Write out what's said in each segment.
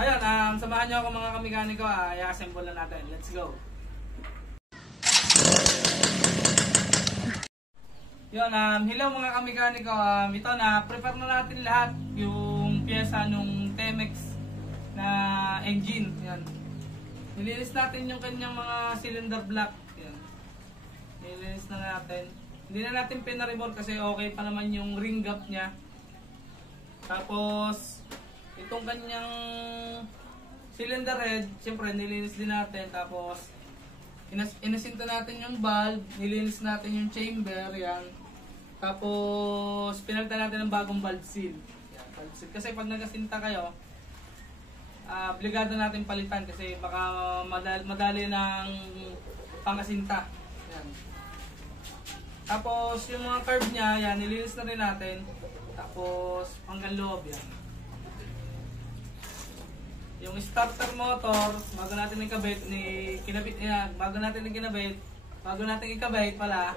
Ayun, samahan nyo ako mga kamekaniko, i-assemble na natin. Let's go! Yun, hello mga kamekaniko, ito na, prepare na natin lahat yung pyesa nung Temex na engine. Yan. Nilinis natin yung kanyang mga cylinder block. Yan. Nilinis na natin. Hindi na natin pinaremove kasi okay pa naman yung ring gap niya. Tapos, itong kanyang cylinder head, siyempre nilinis din natin. Tapos, inasinta natin yung valve, nilinis natin yung chamber, yan. Tapos, pinalitan natin ng bagong valve seal. Yan, valve seal. Kasi pag nagasinta kayo, obligado natin palitan kasi baka madali ng pangasinta. Yan. Tapos, yung mga curve niya, yan, nilinis na rin natin. Tapos, hanggang loob, yan. Yung starter motor, bago natin ikabit, bago natin ikabit pala,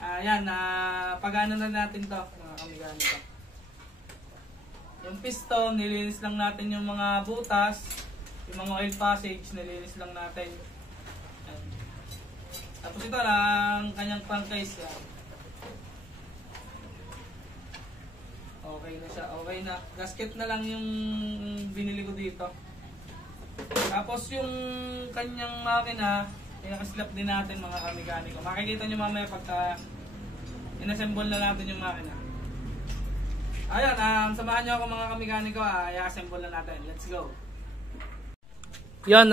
ayan, pagano na natin to, mga kamekaniko. Yung piston, nilinis lang natin yung mga butas, yung mga oil passage, nilinis lang natin. Ayan. Tapos ito lang, kanyang crankcase. Okay na siya, okay na. Gasket na lang yung binili ko dito. Tapos yung kanyang makina, pinakaslap din natin mga kamekaniko. Makikita nyo mamaya pagka inassemble na natin yung makina. Ayun, samahan nyo ako mga kamekaniko, i-assemble na natin. Let's go! Yun,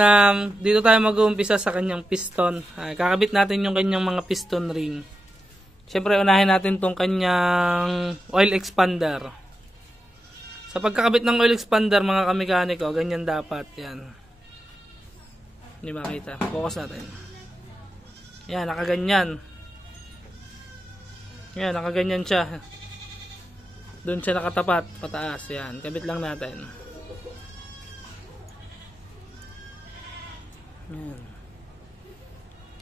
dito tayo mag-uumpisa sa kanyang piston. Kakabit natin yung kanyang mga piston ring. Siyempre, unahin natin tong kanyang oil expander. Sa pagkakabit ng oil expander, mga kamekaniko, ganyan dapat. Yan. Hindi makita. Focus natin. Yan, nakaganyan. Yan, nakaganyan siya. Doon siya nakatapat, pataas. Yan, kabit lang natin. Yan.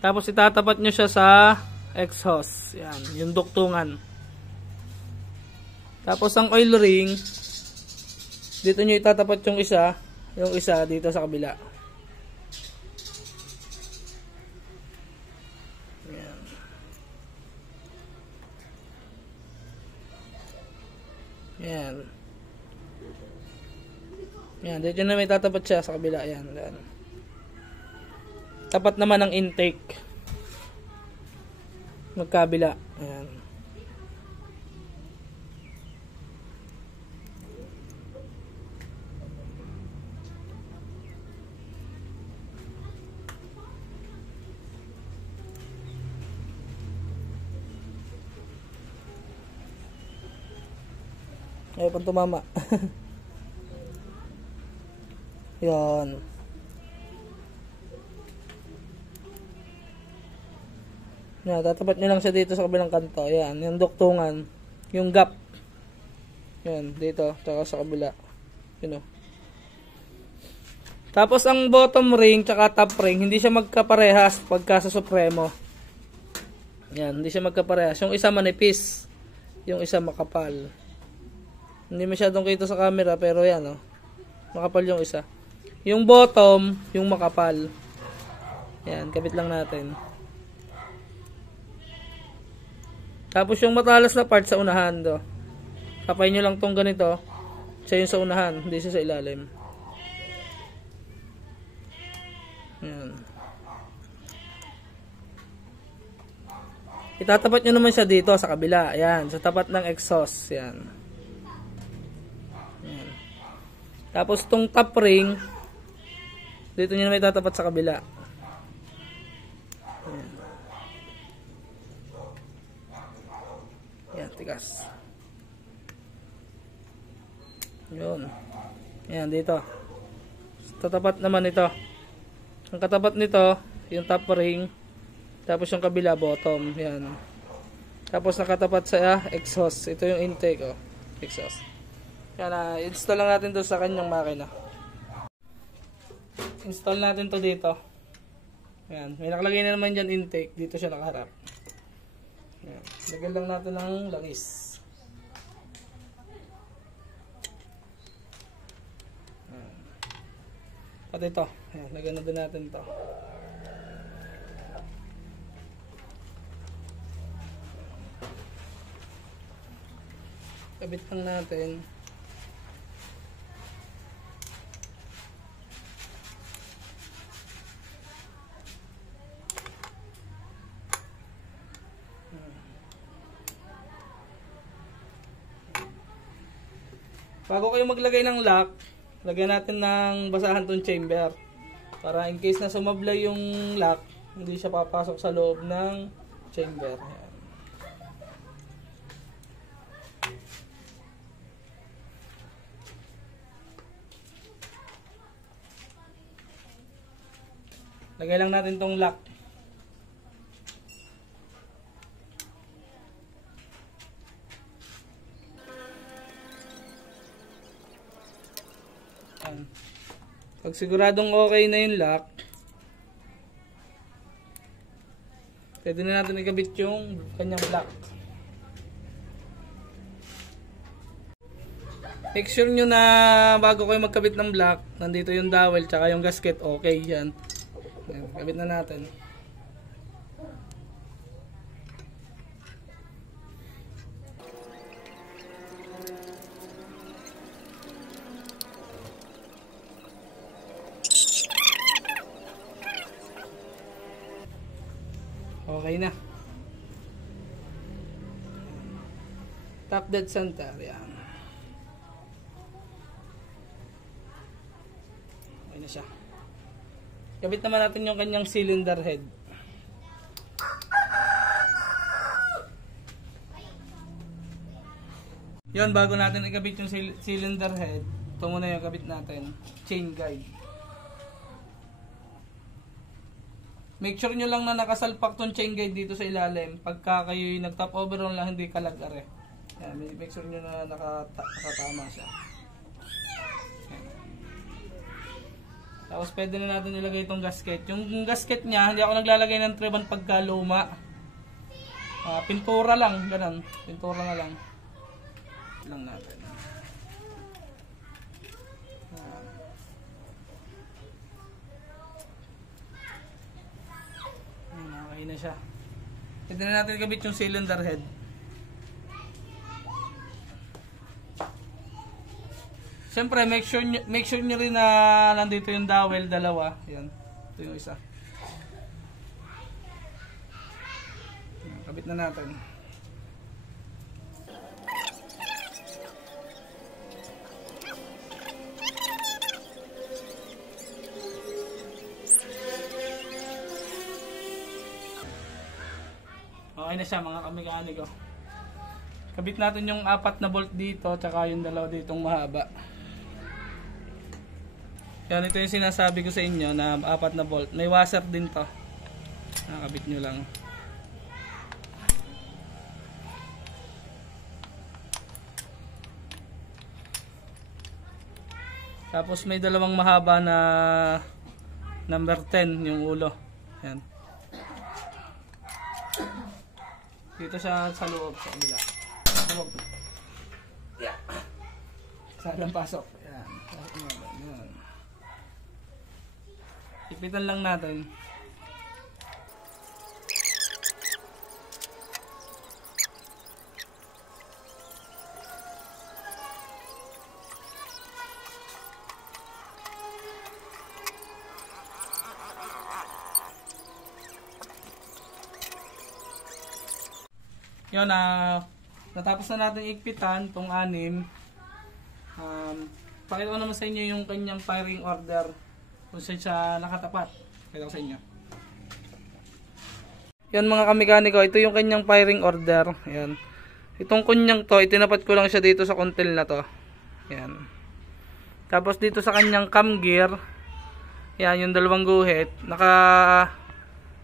Tapos itatapat nyo siya sa exhaust. Yan, yung duktungan. Tapos ang oil ring, dito nyo itatapat yung isa dito sa kabila. Yan. Yan. Yan, dito na may tatapat siya sa kabila. Yan, yan. Tapat naman ang intake. Magkabila. Ayan. Ayaw pang tumama. Yan. Yan, tatapat nyo lang siya dito sa kabilang kanto. Yan, yung duktungan. Yung gap. Yan, dito. Tsaka sa kabila. Yun o. Tapos ang bottom ring tsaka top ring, hindi siya magkaparehas pagka sa Supremo. Yan, hindi siya magkaparehas. Yung isa manipis. Yung isa makapal. Hindi masyadong kita sa camera, pero yan o. Makapal yung isa. Yung bottom, yung makapal. Yan, kabit lang natin. Tapos yung matalas na part sa unahan do. Kapay nyo lang tong ganito. Siya yung sa unahan, hindi siya sa ilalim. Yan. Itatapat nyo naman siya dito sa kabila. Ayan, sa tapat ng exhaust. Yan. Yan. Tapos tong top ring, dito nyo naman itatapat sa kabila. Ayan. Yan, tigas. Yun. Yan, dito. Tatapat naman ito. Ang katapat nito, yung top ring. Tapos yung kabila, bottom. Yan. Tapos nakatapat sa exhaust. Ito yung intake, oh. Exhaust. Yan, install lang natin to sa kanyang makina. Install natin to dito. Yan. May nakalagay na naman dyan intake. Dito siya nakaharap. Yan. Lagyan lang natin ng langis. Yan. Pati ito. Ayan, lagyan na din natin ito. Kabit lang natin. Bago kayo maglagay ng lock, lagyan natin ng basahan tong chamber. Para in case na sumablay yung lock, hindi siya papasok sa loob ng chamber. Ayan. Lagay lang natin tong lock. Pag siguradong okay na yung lock, pwede na natin ikabit yung kanyang lock. Make sure nyo na bago kayo magkabit ng lock, nandito yung dowel tsaka yung gasket, okay yan. Kabit na natin. Okay na. Top dead center. Yan. Okay na siya. Kabit naman natin yung kanyang cylinder head. Yun, bago natin ikabit yung cylinder head, ito muna yung kabit natin. Chain guide. Make sure nyo lang na nakasalpak tong chain guide dito sa ilalim. Pagka kayo nag-top overall lang, hindi kalag-are. Yan, make sure nyo na nakatama siya. Yan. Tapos pwede na natin ilagay itong gasket. Yung gasket niya, hindi ako naglalagay ng treban pagka luma. Pintura lang, ganun. Pintura na lang. Lang natin. Okay na siya. Pwede na natin ikabit yung cylinder head. Siyempre, make sure nyo rin na nandito yung dowel, dalawa. Yan. Ito yung isa. Yan, kabit na natin. Okay na siya mga kamekaniko. Kabit natin yung 4 na bolt dito, tsaka yung 2 ditong mahaba. Yan, ito yung sinasabi ko sa inyo na 4 na bolt. May washer din to. Nakabit nyo lang. Tapos may 2 mahaba na number 10 yung ulo. Yan. Dito siya sa loob, sa kabila. Loob. Yeah. Salang pasok. Yan. Yan. Ipitan lang natin. Yun, natapos na natin ikpitan itong 6. Pakita ko naman sa inyo yung kanyang firing order kung saan siya nakatapat. Pakita ko sa inyo. Yan mga kamekaniko, ito yung kanyang firing order. Yan. Itong kunyang to, itinapat ko lang siya dito sa kontil na to. Yan. Tapos dito sa kanyang cam gear, yan yung 2 guhit, naka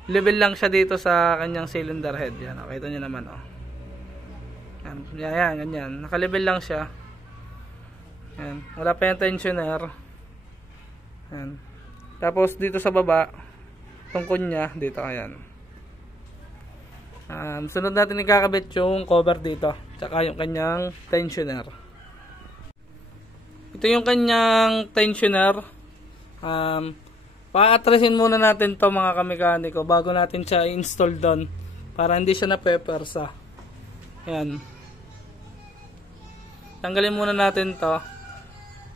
level lang siya dito sa kanyang cylinder head. Yan, nakita nyo naman oh. Yan, ganyan. Naka-level lang siya. Yan. Wala pa yung tensioner. Yan. Tapos dito sa baba, itong kunya, dito, ayan. Sunod natin ikakabit yung cover dito. Tsaka yung kanyang tensioner. Ito yung kanyang tensioner. Pa-atrasin muna natin to mga kamekaniko bago natin siya i-install doon para hindi siya napepersa. Yan. Tanggalin muna natin to,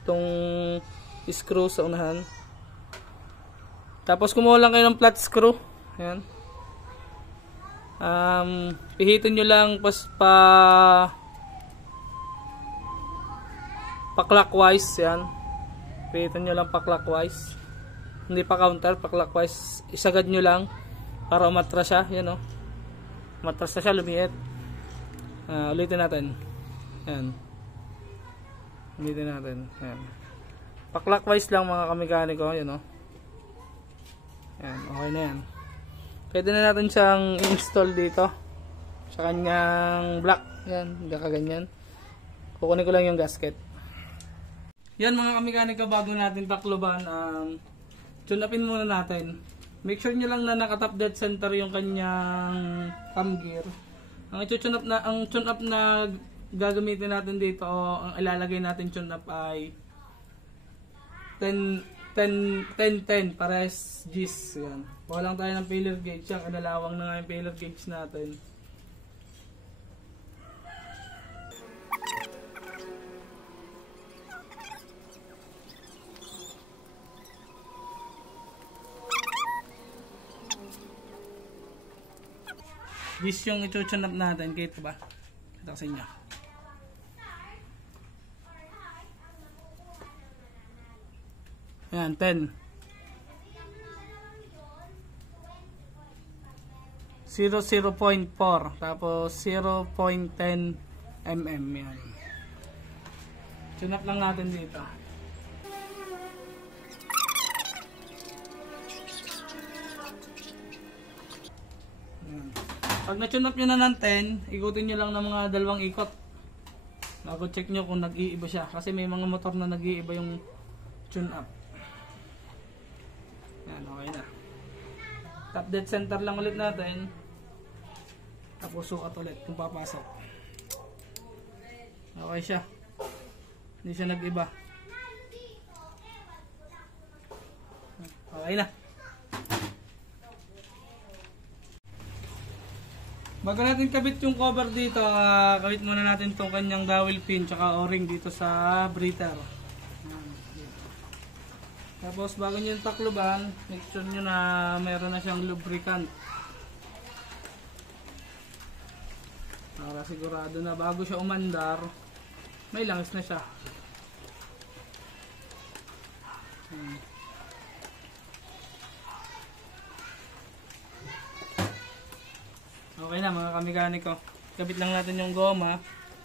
itong screw sa unahan. Tapos kumuha lang kayo ng flat screw. Yan. Pihitin nyo lang pa-clockwise. Yan. Pihitin nyo lang pa-clockwise. Hindi pa counter, pa-clockwise. Isagad nyo lang para umatras siya. Yan o. Umatras na siya, lumiit. Ulitin natin. Yan. Ulitin natin. Yan. Pa-clockwise lang mga kamekaniko. Yan o. Yan. Okay na yan. Pwede na natin siyang i-install dito sa kanyang block. Yan. Gakaganyan. Kukunin ko lang yung gasket. Yan mga kamekaniko, bago natin takloban, tune upin muna natin. Make sure nyo lang na naka-top dead center yung kanyang cam gear. Ang tune up na gagamitin natin dito o ang ilalagay natin tune up ay 10-10 pares G's. Yan. Kuha lang tayo ng failer gauge. Yan, inalawang na nga yung failer gauge natin. This yung i-tune up natin. Kita ba? Kita ko sa inyo. Ayan, 10. 0.4. Tapos 0.10 mm. Yan. Tune up lang natin dito. Ayan. Pag na-tune up nyo na ng 10, ikutin nyo lang ng mga 2 ikot. Bago check nyo kung nag-iiba siya. Kasi may mga motor na nag-iiba yung tune up. Yan, okay na. Top dead center lang ulit natin. Tapos sukat ulit kung papasok. Okay siya. Hindi siya nag-iba. Okay na. Bago natin kabit yung cover dito, kabit muna natin itong kanyang dowel pin tsaka o-ring dito sa breather. Tapos bago nyo yung takloban, make sure nyo na mayroon na siyang lubricant. Para sigurado na bago siya umandar, may langis na siya. Okay na mga kamekaniko. Kabit lang natin yung goma.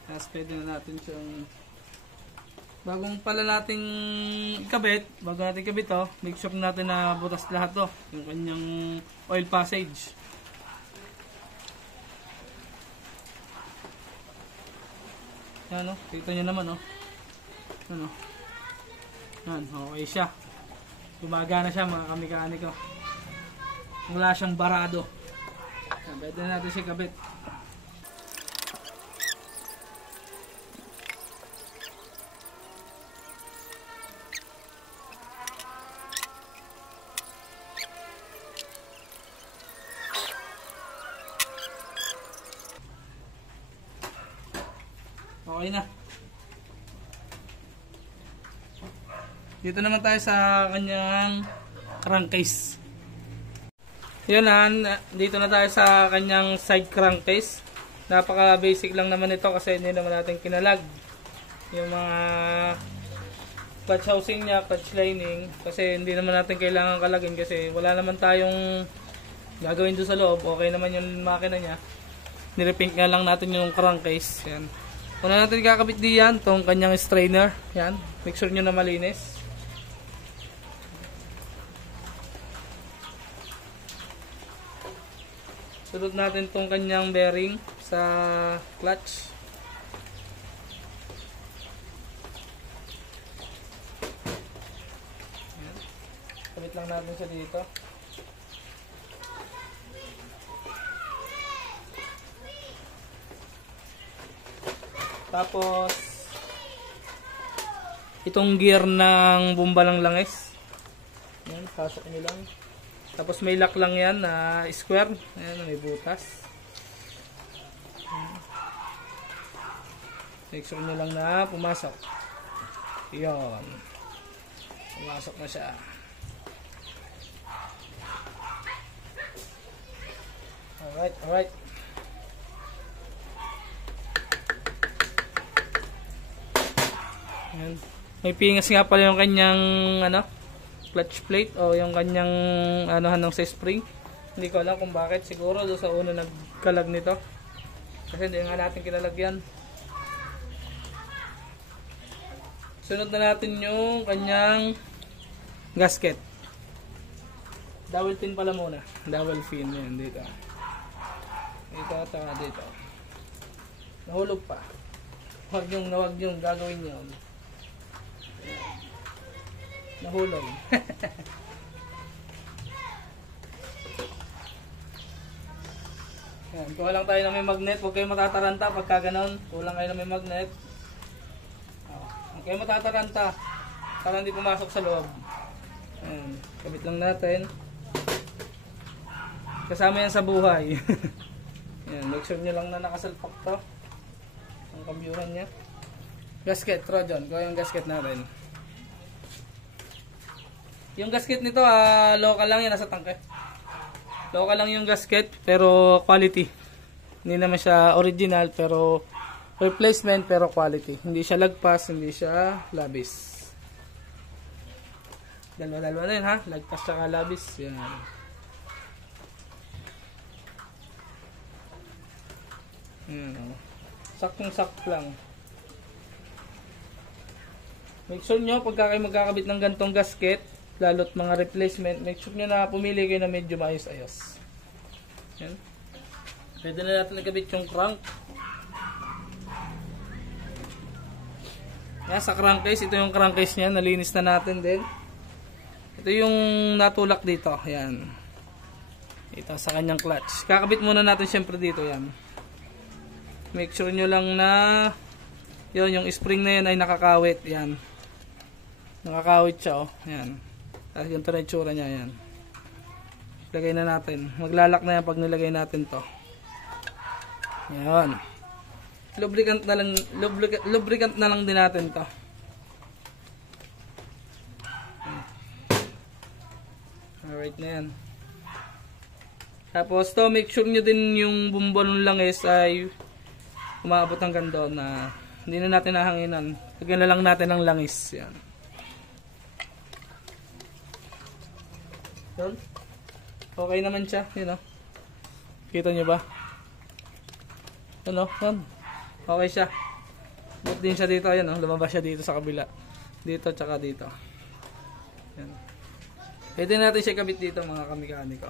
Tapos pwede na natin siyang bagong pala nating ikabit, bago natin ikabit to, make sure natin na butas lahat to, yung kanyang oil passage. Yan o, kita nyo naman o. Ano? Yan, okay siya. Gumagana siya mga kamekaniko. Wala siyang barado. Pwede na natin siya kabit. Okay na. Dito naman tayo sa kanyang crankcase. Yun na, dito na tayo sa kanyang side crankcase. Napaka basic lang naman ito kasi hindi naman natin kinalag yung mga clutch housing niya, clutch lining, kasi hindi naman natin kailangan kalagin kasi wala naman tayong gagawin doon sa loob. Okay naman yung makina niya. Nirepaint nga lang natin yung crankcase. Yan. Una natin kakabit diyan tong kanyang strainer. Yan. Make sure nyo na malinis. Sunod natin tong kanyang bearing sa clutch. Yan. Kabit lang natin siya dito. Tapos itong gear ng bomba ng langis. Yan, pasok nyo lang. Tapos may lock lang yan na square. Ayan, may butas. Make sure nyo lang na pumasok. Yun. Pumasok na siya. Alright, alright. Ayan. May pingas nga pala yung kanyang clutch plate o yung kanyang ng sa spring. Hindi ko alam kung bakit. Siguro doon sa una nagkalag nito. Kasi hindi nga natin kinalagyan. Sunod na natin yung kanyang gasket. Dowel pin pala muna. Dowel pin yan dito. Dito at dito. Nahulog pa. Huwag yung gagawin nyo. Nahulog. Yan, kuha lang tayo na may magnet. Huwag kayo matataranta pagka ganon. Kulang kayo na may magnet. Huwag kayo matataranta para hindi pumasok sa loob. Ayan, kabit lang natin. Kasama yan sa buhay. Ayan, make sure nyo lang na nakasalpak to ang kambyuhan nya. Gasket, Trojan. Kuha yung gasket natin. Yung gasket nito, local lang yan, nasa tangke. Local lang yung gasket, pero quality. Hindi naman siya original, pero replacement, pero quality. Hindi siya lagpas, hindi siya labis. Dalawa-dalawa na yun, ha? Lagpas tsaka labis. Yan. Saktong-sak lang. Make sure nyo, pagka kayo magkakabit ng gantong gasket, lalo't mga replacement, make sure nyo na pumili kayo na medyo maayos-ayos. Yan. Pwede na natin nagkabit yung crank. Yan, sa crankcase, ito yung crankcase nya, nalinis na natin din. Ito yung natulak dito, yan. Ito sa kanyang clutch. Kakabit muna natin syempre dito, yan. Make sure nyo lang na yun, yung spring na yan ay nakakawit, yan. Nakakawit siya, oh, yan. Tapos yung itsura niya, yan. Lagay na natin. Maglalak na yan pag nilagay natin to. Yan. Lubricant na lang din natin to. Alright na yan. Tapos to, make sure nyo din yung bumbon ng langis ay umabot hanggang doon na hindi na natin nahanginan. Lagyan na lang natin ng langis. Yan. Yun. Okay naman siya. Yun, oh. Kita nyo ba? Yun, oh. Yun. Okay siya. But din siya dito. Yan, oh. Lumabas siya dito sa kabila. Dito tsaka dito. Yan. Pwede natin siya kabit dito mga kamikaniko.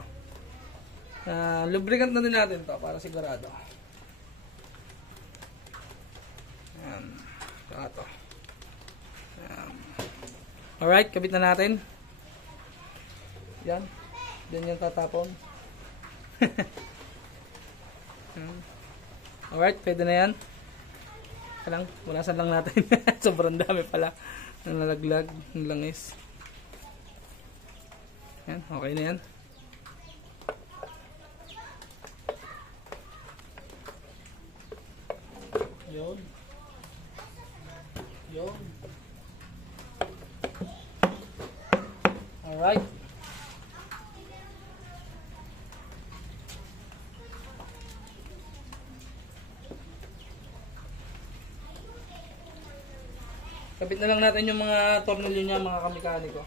Lubricant na din natin to para sigurado. Yan. Saka to. Yan. Alright, kabit na natin. Yan. Diyan yung tatapon. Alright, pwede na yan. Kalang, punasan lang natin. Sobrang dami pala. Nalaglag ng langis. Yan, okay na yan. Yun. Yun. Alright. Kabit na lang natin yung mga tornilyo niya, mga kamikaniko.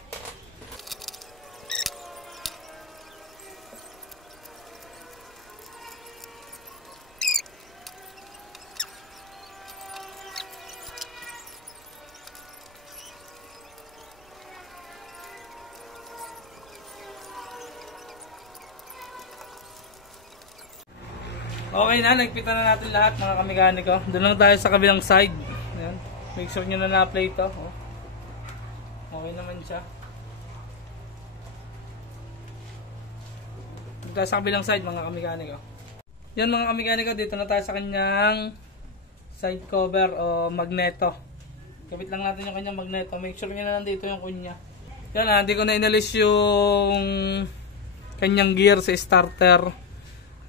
Okay na, nagpita na natin lahat mga kamikaniko. Doon lang tayo sa kabilang side. Ayan. Make sure nyo na na-apply ito. Oh. Okay naman siya. Doon tayo sa kabilang side mga kamikaniko. Yan mga kamikaniko, dito na tayo sa kanyang side cover o magneto. Kapit lang natin yung kanyang magneto. Make sure nyo na nandito yung kunya. Yan hindi ko na inalis yung kanyang gear sa starter.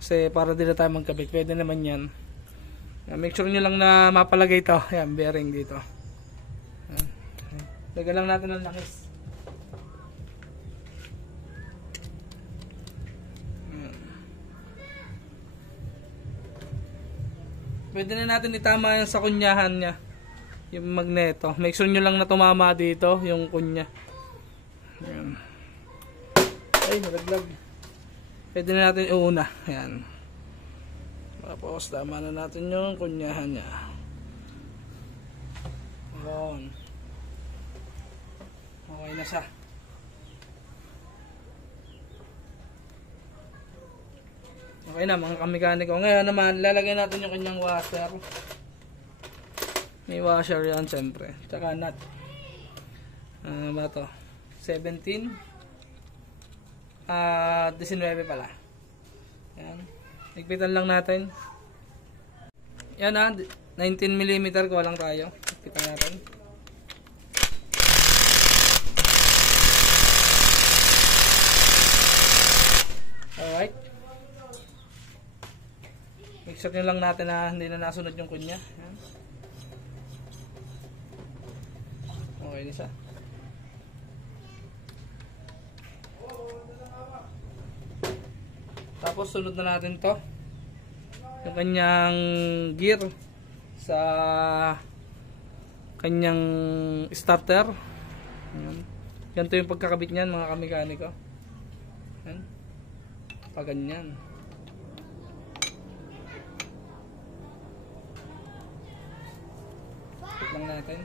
Kasi para din na tayo magkabit. Pwede naman yan. Make sure nyo lang na mapalagay ito. Yan, bearing dito. Lagyan lang natin ng langis. Pwede na natin itama yan sa kunyahan niya. Yung magneto. Make sure nyo lang na tumama dito yung kunya. Ayan. Ay, nalaglag. Pwede na natin iuna. Ayan. Tapos tama na natin yung kunyahan niya. Ayan. Okay na siya. Okay na mga kamekaniko. Ngayon naman, lalagyan natin yung kanyang washer. May washer yan siyempre. Tsaka nut. Ba ito? 17. 19 pala. Yan. Higpitan lang natin. Yan 19mm ko lang tayo. Higpitan natin. Alright. Make sure nyo lang natin na hindi na nasunod yung kunya. Yan. Okay na siya. Tapos sunod na natin to. Yung kanyang gear sa kanyang starter. Yan. Ganito yung pagkakabit niyan mga kamekaniko. Yan. Pag ganyan. Ikot lang natin.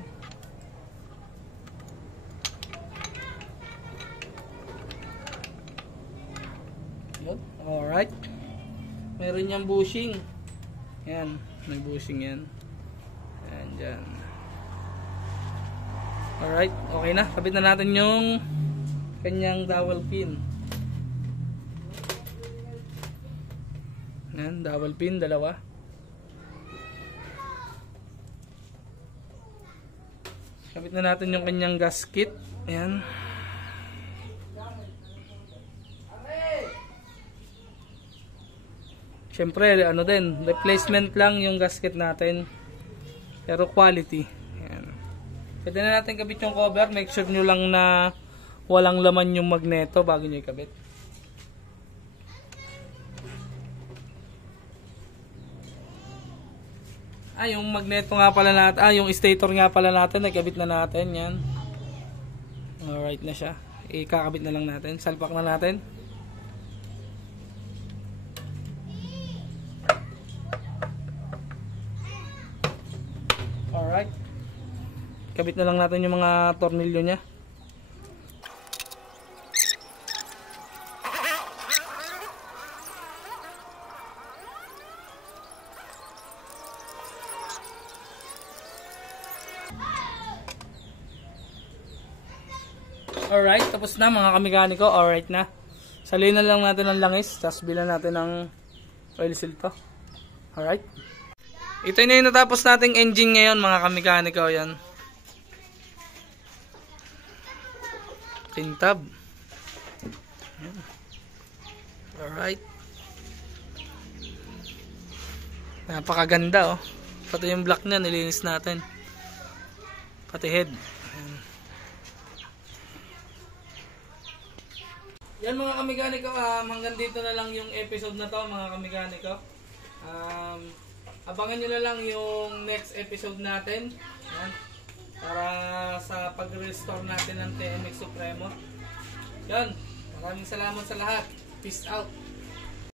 Alright. Meron niyang bushing. Yan. May bushing yan. Yan dyan. Alright. Okay na. Kabit na natin yung kanyang dowel pin. Yan. Dowel pin. Dalawa. Kabit na natin yung kanyang gasket. Ayan. Siyempre, ano din, replacement lang yung gasket natin. Pero quality. Ayan. Pwede na natin kabit yung cover. Make sure nyo lang na walang laman yung magneto bago nyo ikabit. Yung magneto nga pala natin, yung stator nga pala natin, nagkabit na natin, yan. Alright na siya. Ikakabit na lang natin. Salpak na natin. Alright. Kabit na lang natin yung mga tornilyo niya. Alright, tapos na mga kamekaniko. Alright na. Salihin na lang natin ang langis. Tapos bilan natin ng oil seal to. Alright. Ito na yung natapos nating engine ngayon mga kamekaniko. Yan. Tintab. Alright. Napakaganda oh. Pati yung block niya nilinis natin. Pati head. Yan mga kamekaniko, hanggang dito na lang yung episode na to mga kamekaniko. Abangan nyo na lang yung next episode natin. Yan. Para sa pag-restore natin ng TMX Supremo. Yan. Maraming salamat sa lahat. Peace out.